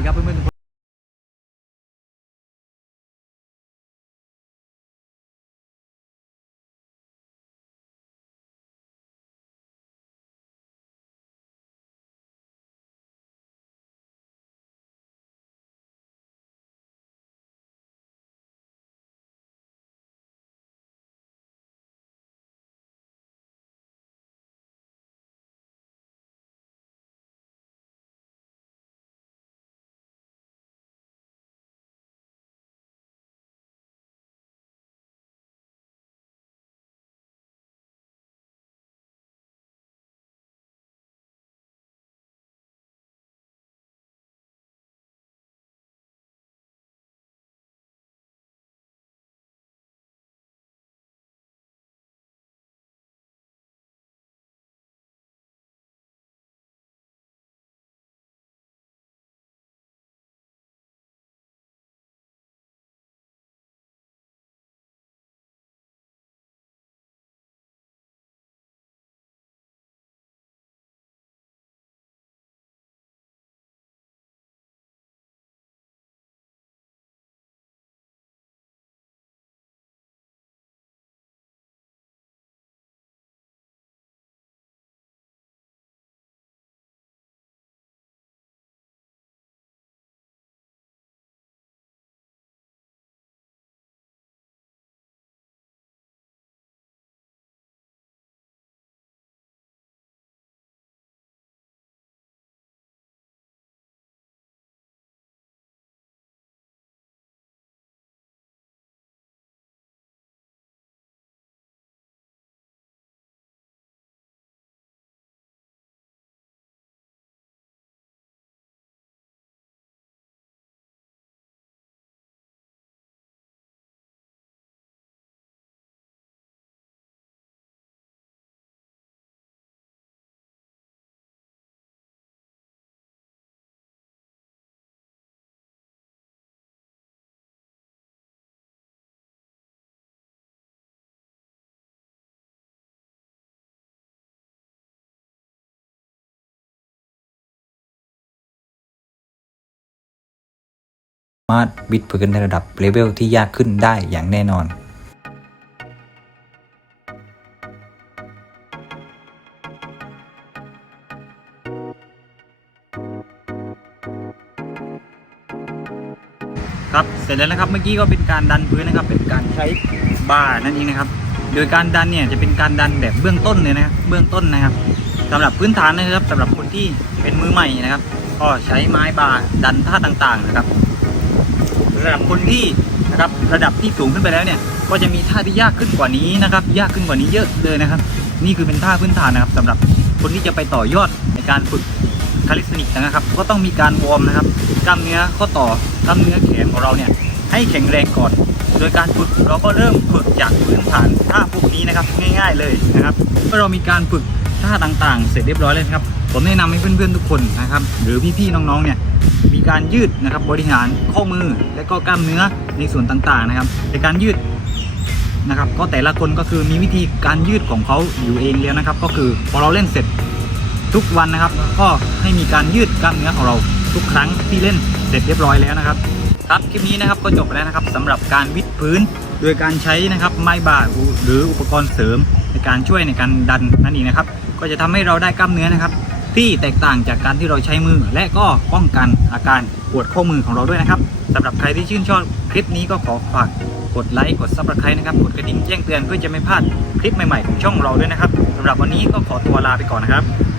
ดีครับ มารถวิดพื้นในระดับเลเวลที่ยากขึ้นได้อย่างแน่นอน ครับเสร็จแล้วนะครับเมื่อกี้ก็เป็นการดันพื้นนะครับ เป็นการใช้บาร์นั่นเองนะครับ โดยการดันเนี่ยจะเป็นการดันแบบเบื้องต้นเลยนะครับเบื้องต้นนะครับสำหรับพื้นฐานนะครับสำหรับคนที่เป็นมือใหม่นะครับ ก็ใช้ไม้บาร์ดันท่าต่างๆนะครับ สำหรับคนที่นะครับระดับที่สูงขึ้นไปแล้วเนี่ยก็จะมีท่าที่ยากขึ้นกว่านี้นะครับ ยากขึ้นกว่านี้เยอะเลยนะครับ นี่คือเป็นท่าพื้นฐานนะครับสำหรับคนที่จะไปต่อยอดในการฝึกคาลิสติกนะครับ ก็ต้องมีการวอร์มนะครับกล้ามเนื้อข้อต่อกล้ามเนื้อแขนของเราเนี่ยให้แข็งแรงก่อน โดยการฝึกเราก็เริ่มฝึกจากพื้นฐานท่าพวกนี้นะครับง่าย ๆเลยนะครับเมื่อเรามีการฝึกท่าต่างๆ เสร็จเรียบร้อยเลยนะครับ ผมแนะนำให้เพื่อนๆทุกคนนะครับ หรือพี่ๆน้องๆเนี่ยมีการยืดนะครับบริหารข้อมือและก็กล้ามเนื้อในส่วนต่างๆนะครับในการยืดนะครับก็แต่ละคนก็คือมีวิธีการยืดของเขาอยู่เองแล้วนะครับ ก็คือพอเราเล่นเสร็จทุกวันนะครับ ก็ให้มีการยืดกล้ามเนื้อของเราทุกครั้งที่เล่นเสร็จเรียบร้อยแล้วนะครับครับคลิปนี้นะครับก็จบแล้วนะครับสำหรับการวิดพื้นโดยการใช้นะครับไม้บ่าหรืออุปกรณ์เสริมในการช่วยในการดันนั่นเองนะครับ ก็จะทำให้เราได้กล้ามเนื้อนะครับ ที่แตกต่างจากการที่เราใช้มือ และก็ป้องกันอาการปวดข้อมือของเราด้วยนะครับสำหรับใครที่ชื่นชอบคลิปนี้ก็ขอฝากกดไลค์กดซับสไครต์นะครับกดกระดิ่งแจ้งเตือนเพื่อจะไม่พลาดคลิปใหม่ๆของช่องเราด้วยนะครับสำหรับวันนี้ก็ขอตัวลาไปก่อนนะครับ